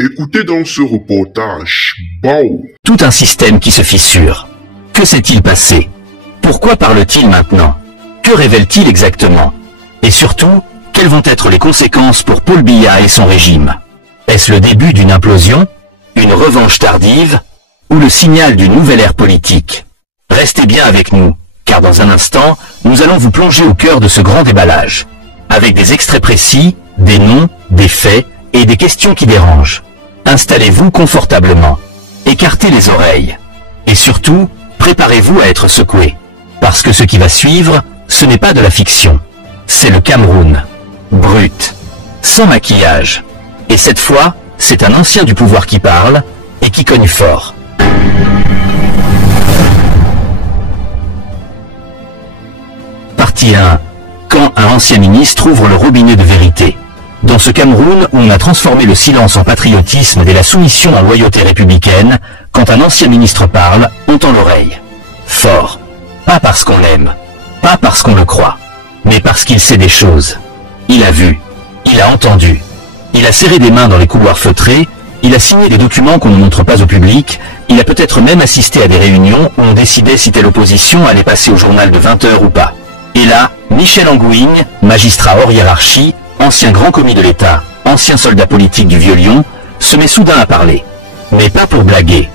Écoutez dans ce reportage, Bao. Tout un système qui se fissure. Que s'est-il passé? Pourquoi parle-t-il maintenant? Que révèle-t-il exactement? Et surtout, quelles vont être les conséquences pour Paul Biya et son régime? Est-ce le début d'une implosion? Une revanche tardive? Ou le signal d'une nouvelle ère politique? Restez bien avec nous, car dans un instant, nous allons vous plonger au cœur de ce grand déballage. Avec des extraits précis, des noms, des faits et des questions qui dérangent. Installez-vous confortablement. Écartez les oreilles. Et surtout, préparez-vous à être secoué. Parce que ce qui va suivre, ce n'est pas de la fiction. C'est le Cameroun. Brut. Sans maquillage. Et cette fois, c'est un ancien du pouvoir qui parle, et qui cogne fort. Partie 1. Quand un ancien ministre ouvre le robinet de vérité. Dans ce Cameroun où on a transformé le silence en patriotisme et la soumission en loyauté républicaine, quand un ancien ministre parle, on tend l'oreille. Fort. Pas parce qu'on l'aime, pas parce qu'on le croit, mais parce qu'il sait des choses. Il a vu, il a entendu, il a serré des mains dans les couloirs feutrés, il a signé des documents qu'on ne montre pas au public, il a peut-être même assisté à des réunions où on décidait si telle opposition allait passer au journal de 20 heures ou pas. Et là, Michel Angouigne, magistrat hors hiérarchie, ancien grand commis de l'État, ancien soldat politique du Vieux-Lyon, se met soudain à parler. Mais pas pour blaguer.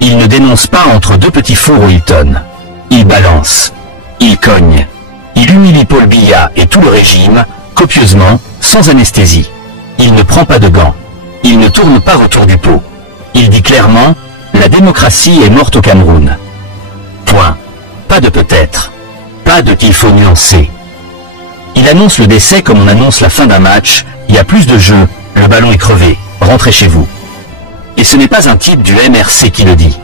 Il ne dénonce pas entre deux petits fours au Hilton. Il balance. Il cogne. Il humilie Paul Biya et tout le régime, copieusement, sans anesthésie. Il ne prend pas de gants. Il ne tourne pas autour du pot. Il dit clairement, la démocratie est morte au Cameroun. Point. Pas de peut-être. Pas de qu'il faut nuancer. Il annonce le décès comme on annonce la fin d'un match, il y a plus de jeu, le ballon est crevé, rentrez chez vous. Et ce n'est pas un type du MRC qui le dit.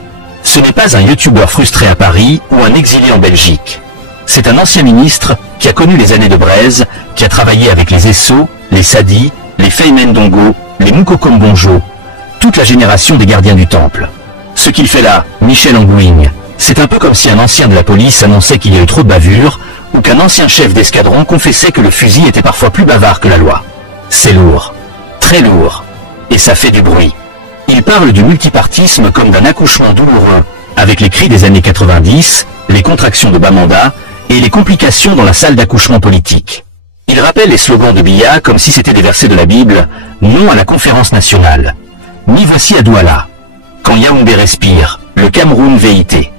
Ce n'est pas un youtubeur frustré à Paris ou un exilé en Belgique. C'est un ancien ministre qui a connu les années de braise, qui a travaillé avec les Esso, les Sadi, les Feynman Dongo, les Moukoko Mbonjo, toute la génération des gardiens du temple. Ce qu'il fait là, Michel Angouigne, c'est un peu comme si un ancien de la police annonçait qu'il y a eu trop de bavures, ou qu'un ancien chef d'escadron confessait que le fusil était parfois plus bavard que la loi. C'est lourd. Très lourd. Et ça fait du bruit. Il parle du multipartisme comme d'un accouchement douloureux, avec les cris des années 90, les contractions de bas mandat, et les complications dans la salle d'accouchement politique. Il rappelle les slogans de Biya comme si c'était des versets de la Bible, non à la conférence nationale. Ni voici à Douala. Quand Yaoundé respire, le Cameroun VIT.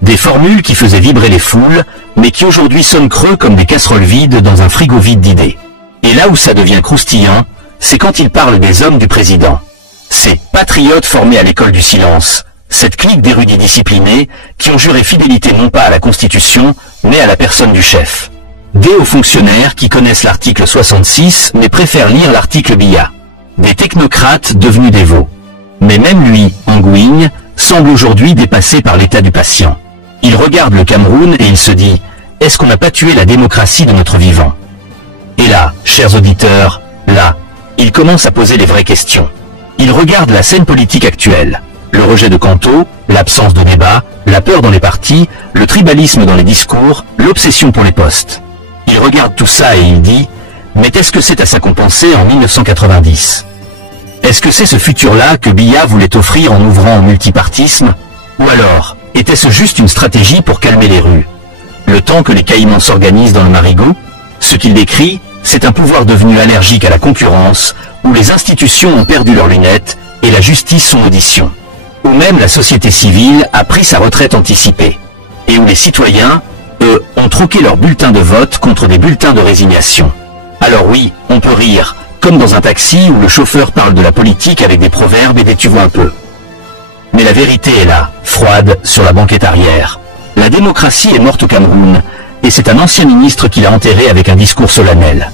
Des formules qui faisaient vibrer les foules, mais qui aujourd'hui sonnent creux comme des casseroles vides dans un frigo vide d'idées. Et là où ça devient croustillant, c'est quand il parle des hommes du président. Ces patriotes formés à l'école du silence, cette clique d'érudits disciplinés qui ont juré fidélité non pas à la Constitution, mais à la personne du chef. Des hauts fonctionnaires qui connaissent l'article 66, mais préfèrent lire l'article Biya. Des technocrates devenus dévots. Mais même lui, Angouigne, semble aujourd'hui dépassé par l'état du patient. Il regarde le Cameroun et il se dit « Est-ce qu'on n'a pas tué la démocratie de notre vivant ?» Et là, chers auditeurs, là, il commence à poser les vraies questions. Il regarde la scène politique actuelle. Le rejet de Canto, l'absence de débat, la peur dans les partis, le tribalisme dans les discours, l'obsession pour les postes. Il regarde tout ça et il dit « Mais qu'est-ce que c'est à ça qu'on pensait en 1990 ?» Est-ce que c'est ce futur-là que Biya voulait offrir en ouvrant au multipartisme? Ou alors, était-ce juste une stratégie pour calmer les rues? Le temps que les caïmans s'organisent dans le marigot? Ce qu'il décrit, c'est un pouvoir devenu allergique à la concurrence, où les institutions ont perdu leurs lunettes et la justice son audition. Où même la société civile a pris sa retraite anticipée. Et où les citoyens, eux, ont troqué leurs bulletins de vote contre des bulletins de résignation. Alors oui, on peut rire, comme dans un taxi où le chauffeur parle de la politique avec des proverbes et des tu vois un peu. Mais la vérité est là, froide, sur la banquette arrière. La démocratie est morte au Cameroun, et c'est un ancien ministre qui l'a enterré avec un discours solennel.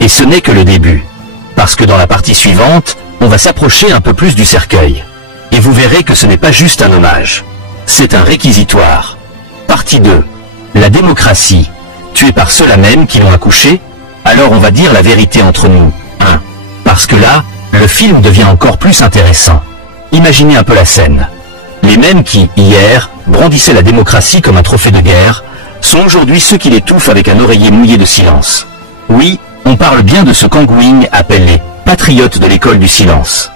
Et ce n'est que le début, parce que dans la partie suivante, on va s'approcher un peu plus du cercueil. Et vous verrez que ce n'est pas juste un hommage. C'est un réquisitoire. Partie 2. La démocratie, tuée par ceux-là même qui l'ont accouchée. Alors on va dire la vérité entre nous. 1. Parce que là, le film devient encore plus intéressant. Imaginez un peu la scène. Les mêmes qui, hier, brandissaient la démocratie comme un trophée de guerre, sont aujourd'hui ceux qui l'étouffent avec un oreiller mouillé de silence. Oui, on parle bien de ce qu'Angouigne appelle les patriotes de l'école du silence.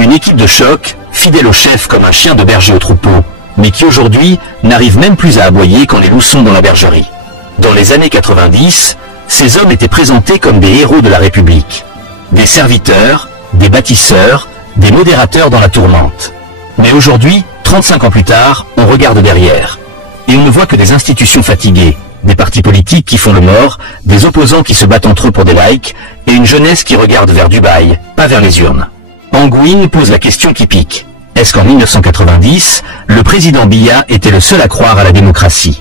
Une équipe de choc, fidèle au chef comme un chien de berger au troupeau, mais qui aujourd'hui n'arrive même plus à aboyer quand les loups sont dans la bergerie. Dans les années 90, ces hommes étaient présentés comme des héros de la République. Des serviteurs, des bâtisseurs, des modérateurs dans la tourmente. Mais aujourd'hui, 35 ans plus tard, on regarde derrière. Et on ne voit que des institutions fatiguées, des partis politiques qui font le mort, des opposants qui se battent entre eux pour des likes, et une jeunesse qui regarde vers Dubaï, pas vers les urnes. Anguin pose la question qui pique. Est-ce qu'en 1990, le président Biya était le seul à croire à la démocratie?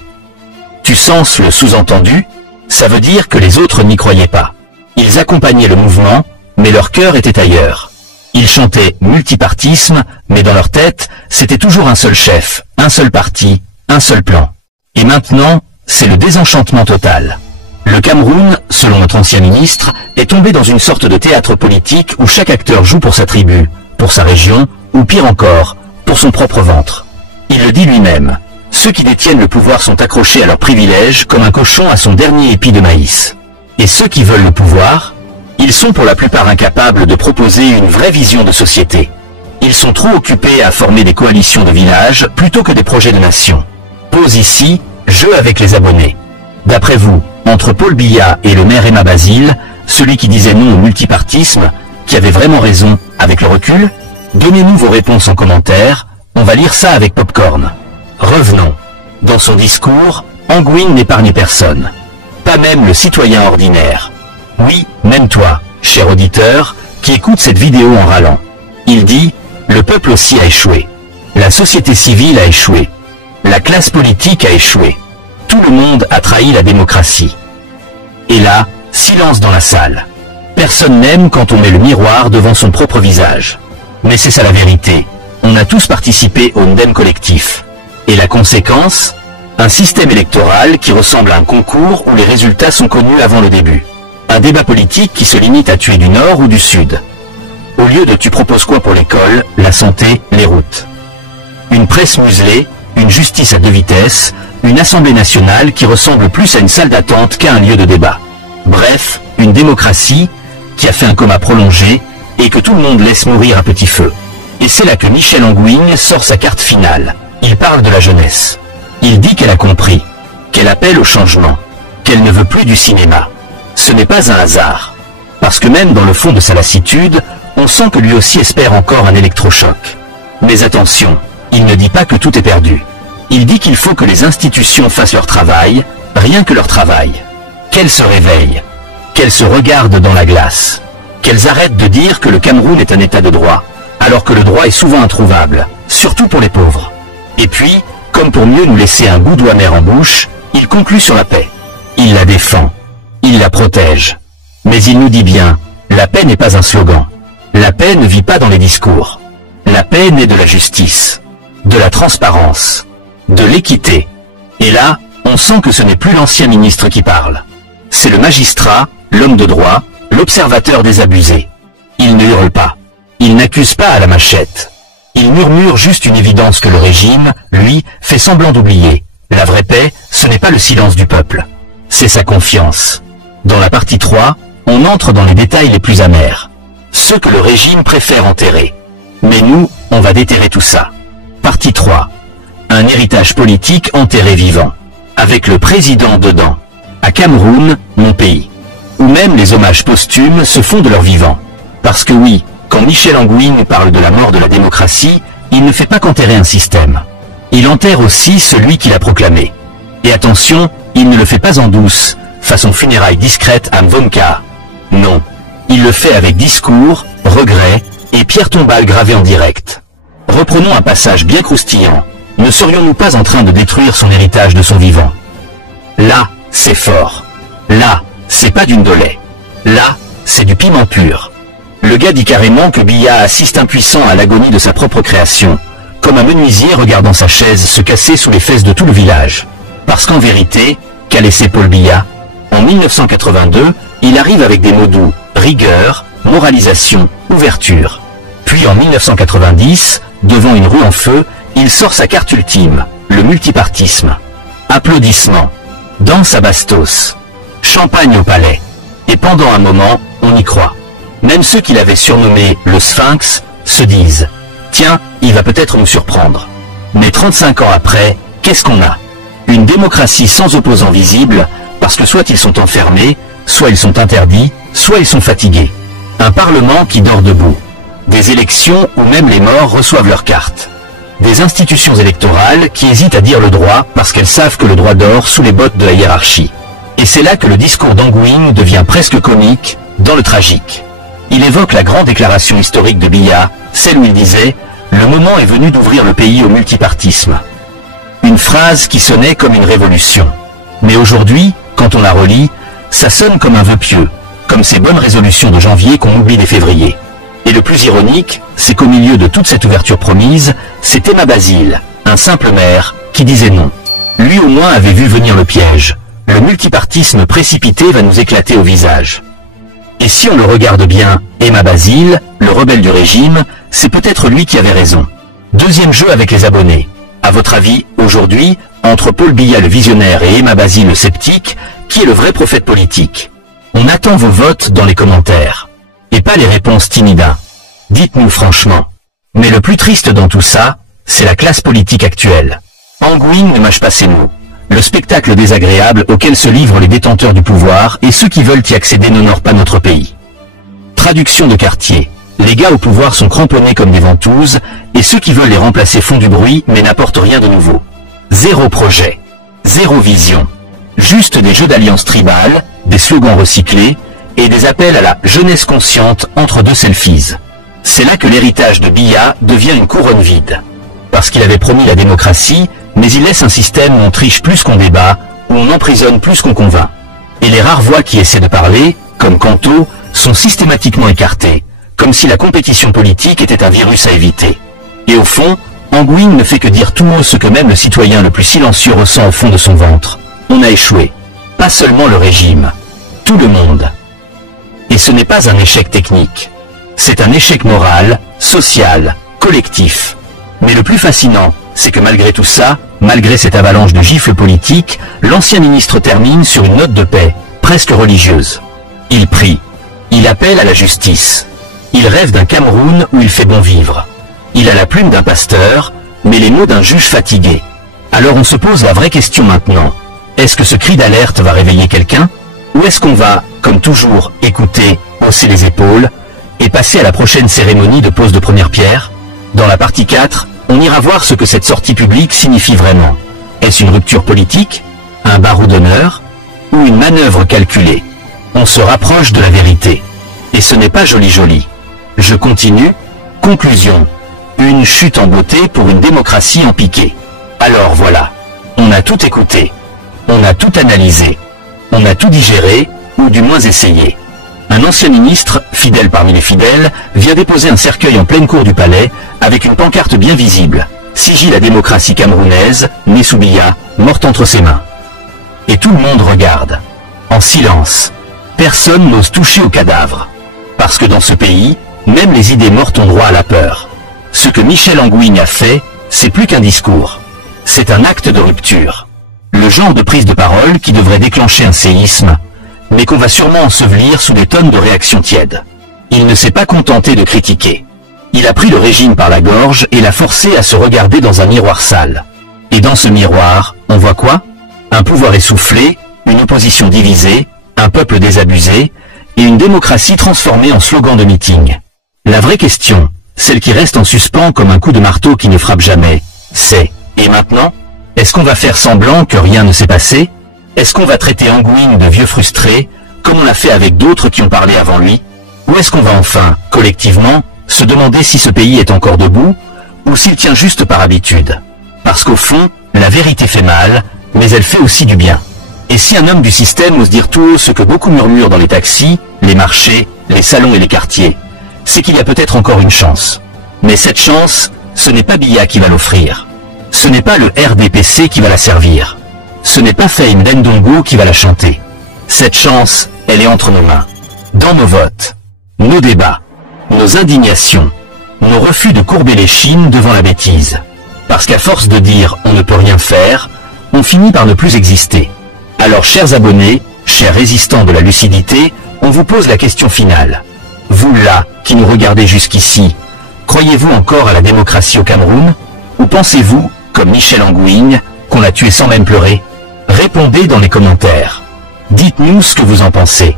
Tu sens le sous-entendu? Ça veut dire que les autres n'y croyaient pas. Ils accompagnaient le mouvement, mais leur cœur était ailleurs. Ils chantaient multipartisme, mais dans leur tête, c'était toujours un seul chef, un seul parti, un seul plan. Et maintenant, c'est le désenchantement total. Le Cameroun, selon notre ancien ministre, est tombé dans une sorte de théâtre politique où chaque acteur joue pour sa tribu, pour sa région, ou pire encore, pour son propre ventre. Il le dit lui-même. Ceux qui détiennent le pouvoir sont accrochés à leurs privilèges comme un cochon à son dernier épi de maïs. Et ceux qui veulent le pouvoir, ils sont pour la plupart incapables de proposer une vraie vision de société. Ils sont trop occupés à former des coalitions de villages plutôt que des projets de nation. Pause ici, jeu avec les abonnés. D'après vous, entre Paul Biya et le maire Emma Basile, celui qui disait non au multipartisme, qui avait vraiment raison avec le recul? Donnez-nous vos réponses en commentaire, on va lire ça avec popcorn. Revenons. Dans son discours, Anguin n'épargne personne. Pas même le citoyen ordinaire. Oui, même toi, cher auditeur, qui écoute cette vidéo en râlant. Il dit, le peuple aussi a échoué. La société civile a échoué. La classe politique a échoué. Tout le monde a trahi la démocratie. Et là, silence dans la salle. Personne n'aime quand on met le miroir devant son propre visage. Mais c'est ça la vérité. On a tous participé au ndem collectif. Et la conséquence? Un système électoral qui ressemble à un concours où les résultats sont connus avant le début. Un débat politique qui se limite à tuer du nord ou du sud. Au lieu de tu proposes quoi pour l'école, la santé, les routes. Une presse muselée, une justice à deux vitesses, une assemblée nationale qui ressemble plus à une salle d'attente qu'à un lieu de débat. Bref, une démocratie qui a fait un coma prolongé et que tout le monde laisse mourir à petit feu. Et c'est là que Michel Anguin sort sa carte finale. Il parle de la jeunesse. Il dit qu'elle a compris, qu'elle appelle au changement, qu'elle ne veut plus du cinéma. Ce n'est pas un hasard. Parce que même dans le fond de sa lassitude, on sent que lui aussi espère encore un électrochoc. Mais attention, il ne dit pas que tout est perdu. Il dit qu'il faut que les institutions fassent leur travail, rien que leur travail. Qu'elles se réveillent, qu'elles se regardent dans la glace, qu'elles arrêtent de dire que le Cameroun est un état de droit, alors que le droit est souvent introuvable, surtout pour les pauvres. Et puis, comme pour mieux nous laisser un goût doux amer en bouche, il conclut sur la paix. Il la défend, il la protège. Mais il nous dit bien, la paix n'est pas un slogan. La paix ne vit pas dans les discours. La paix naît de la justice, de la transparence, de l'équité. Et là, on sent que ce n'est plus l'ancien ministre qui parle. C'est le magistrat, l'homme de droit, l'observateur des abusés. Il ne hurle pas. Il n'accuse pas à la machette. Il murmure juste une évidence que le régime, lui, fait semblant d'oublier. La vraie paix, ce n'est pas le silence du peuple. C'est sa confiance. Dans la partie 3, on entre dans les détails les plus amers. Ceux que le régime préfère enterrer. Mais nous, on va déterrer tout ça. Partie 3. Un héritage politique enterré vivant. Avec le président dedans. À Cameroun, mon pays. Où même les hommages posthumes se font de leur vivant. Parce que oui, quand Michel Anguin parle de la mort de la démocratie, il ne fait pas qu'enterrer un système. Il enterre aussi celui qui l'a proclamé. Et attention, il ne le fait pas en douce, façon funérailles discrète à Mvonka. Non. Il le fait avec discours, regrets et pierre tombale gravée en direct. Reprenons un passage bien croustillant. Ne serions-nous pas en train de détruire son héritage de son vivant? Là, c'est fort. Là, c'est pas d'une dolée. Là, c'est du piment pur. Le gars dit carrément que Biya assiste impuissant à l'agonie de sa propre création, comme un menuisier regardant sa chaise se casser sous les fesses de tout le village. Parce qu'en vérité, qu'a laissé Paul Biya? En 1982, il arrive avec des mots doux, rigueur, moralisation, ouverture. Puis en 1990, devant une rue en feu, il sort sa carte ultime, le multipartisme. Applaudissements, danse à Bastos, champagne au palais. Et pendant un moment, on y croit. Même ceux qui l'avaient surnommé le Sphinx se disent « Tiens, il va peut-être nous surprendre ». Mais 35 ans après, qu'est-ce qu'on a? Une démocratie sans opposants visibles, parce que soit ils sont enfermés, soit ils sont interdits, soit ils sont fatigués. Un parlement qui dort debout. Des élections où même les morts reçoivent leurs cartes. Des institutions électorales qui hésitent à dire le droit parce qu'elles savent que le droit dort sous les bottes de la hiérarchie. Et c'est là que le discours d'Anguin devient presque comique, dans le tragique. Il évoque la grande déclaration historique de Biya, celle où il disait « Le moment est venu d'ouvrir le pays au multipartisme ». Une phrase qui sonnait comme une révolution. Mais aujourd'hui, quand on la relit, ça sonne comme un vœu pieux, comme ces bonnes résolutions de janvier qu'on oublie dès février. Et le plus ironique, c'est qu'au milieu de toute cette ouverture promise, c'est Emma Basile, un simple maire, qui disait non. Lui au moins avait vu venir le piège. Le multipartisme précipité va nous éclater au visage. Et si on le regarde bien, Emma Basile, le rebelle du régime, c'est peut-être lui qui avait raison. Deuxième jeu avec les abonnés. À votre avis, aujourd'hui, entre Paul Biya le visionnaire et Emma Basile le sceptique, qui est le vrai prophète politique? On attend vos votes dans les commentaires. Et pas les réponses timides. Dites-nous franchement. Mais le plus triste dans tout ça, c'est la classe politique actuelle. Anguin ne mâche pas ses mots. Le spectacle désagréable auquel se livrent les détenteurs du pouvoir et ceux qui veulent y accéder n'honorent pas notre pays. Traduction de quartier. Les gars au pouvoir sont cramponnés comme des ventouses, et ceux qui veulent les remplacer font du bruit mais n'apportent rien de nouveau. Zéro projet. Zéro vision. Juste des jeux d'alliances tribales, des slogans recyclés, et des appels à la jeunesse consciente entre deux selfies. C'est là que l'héritage de Biya devient une couronne vide. Parce qu'il avait promis la démocratie, mais il laisse un système où on triche plus qu'on débat, où on emprisonne plus qu'on convainc. Et les rares voix qui essaient de parler, comme Canto, sont systématiquement écartées, comme si la compétition politique était un virus à éviter. Et au fond, Anguin ne fait que dire tout haut ce que même le citoyen le plus silencieux ressent au fond de son ventre. On a échoué. Pas seulement le régime. Tout le monde. Et ce n'est pas un échec technique. C'est un échec moral, social, collectif. Mais le plus fascinant, c'est que malgré tout ça, malgré cette avalanche de gifles politiques, l'ancien ministre termine sur une note de paix, presque religieuse. Il prie. Il appelle à la justice. Il rêve d'un Cameroun où il fait bon vivre. Il a la plume d'un pasteur, mais les mots d'un juge fatigué. Alors on se pose la vraie question maintenant. Est-ce que ce cri d'alerte va réveiller quelqu'un? Ou est-ce qu'on va, comme toujours, écouter, hausser les épaules, et passer à la prochaine cérémonie de pose de première pierre? Dans la partie 4, on ira voir ce que cette sortie publique signifie vraiment. Est-ce une rupture politique? Un barreau d'honneur? Ou une manœuvre calculée? On se rapproche de la vérité. Et ce n'est pas joli. Je continue. Conclusion. Une chute en beauté pour une démocratie en piqué. Alors voilà. On a tout écouté. On a tout analysé. On a tout digéré, ou du moins essayé. Un ancien ministre, fidèle parmi les fidèles, vient déposer un cercueil en pleine cour du palais, avec une pancarte bien visible. Sigille la démocratie camerounaise, née sous Biya, morte entre ses mains. Et tout le monde regarde. En silence. Personne n'ose toucher au cadavre. Parce que dans ce pays, même les idées mortes ont droit à la peur. Ce que Michel Anguin a fait, c'est plus qu'un discours. C'est un acte de rupture. Le genre de prise de parole qui devrait déclencher un séisme, mais qu'on va sûrement ensevelir sous des tonnes de réactions tièdes. Il ne s'est pas contenté de critiquer. Il a pris le régime par la gorge et l'a forcé à se regarder dans un miroir sale. Et dans ce miroir, on voit quoi? Un pouvoir essoufflé, une opposition divisée, un peuple désabusé, et une démocratie transformée en slogan de meeting. La vraie question, celle qui reste en suspens comme un coup de marteau qui ne frappe jamais, c'est « Et maintenant ?» Est-ce qu'on va faire semblant que rien ne s'est passé? Est-ce qu'on va traiter Anguin de vieux frustré, comme on l'a fait avec d'autres qui ont parlé avant lui? Ou est-ce qu'on va enfin, collectivement, se demander si ce pays est encore debout, ou s'il tient juste par habitude? Parce qu'au fond, la vérité fait mal, mais elle fait aussi du bien. Et si un homme du système ose dire tout haut ce que beaucoup murmurent dans les taxis, les marchés, les salons et les quartiers, c'est qu'il y a peut-être encore une chance. Mais cette chance, ce n'est pas Biya qui va l'offrir. Ce n'est pas le RDPC qui va la servir. Ce n'est pas Fame Ndongo qui va la chanter. Cette chance, elle est entre nos mains. Dans nos votes, nos débats, nos indignations, nos refus de courber les chines devant la bêtise. Parce qu'à force de dire on ne peut rien faire, on finit par ne plus exister. Alors chers abonnés, chers résistants de la lucidité, on vous pose la question finale. Vous là, qui nous regardez jusqu'ici, croyez Croyez-vous encore à la démocratie au Cameroun? Ou pensez-vous, comme Michel Angouigne, qu'on l'a tué sans même pleurer? Répondez dans les commentaires. Dites-nous ce que vous en pensez.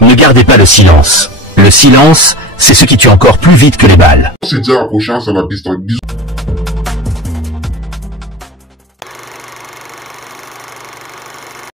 Ne gardez pas le silence. Le silence, c'est ce qui tue encore plus vite que les balles. On se dit à la prochaine, ça va, bisous.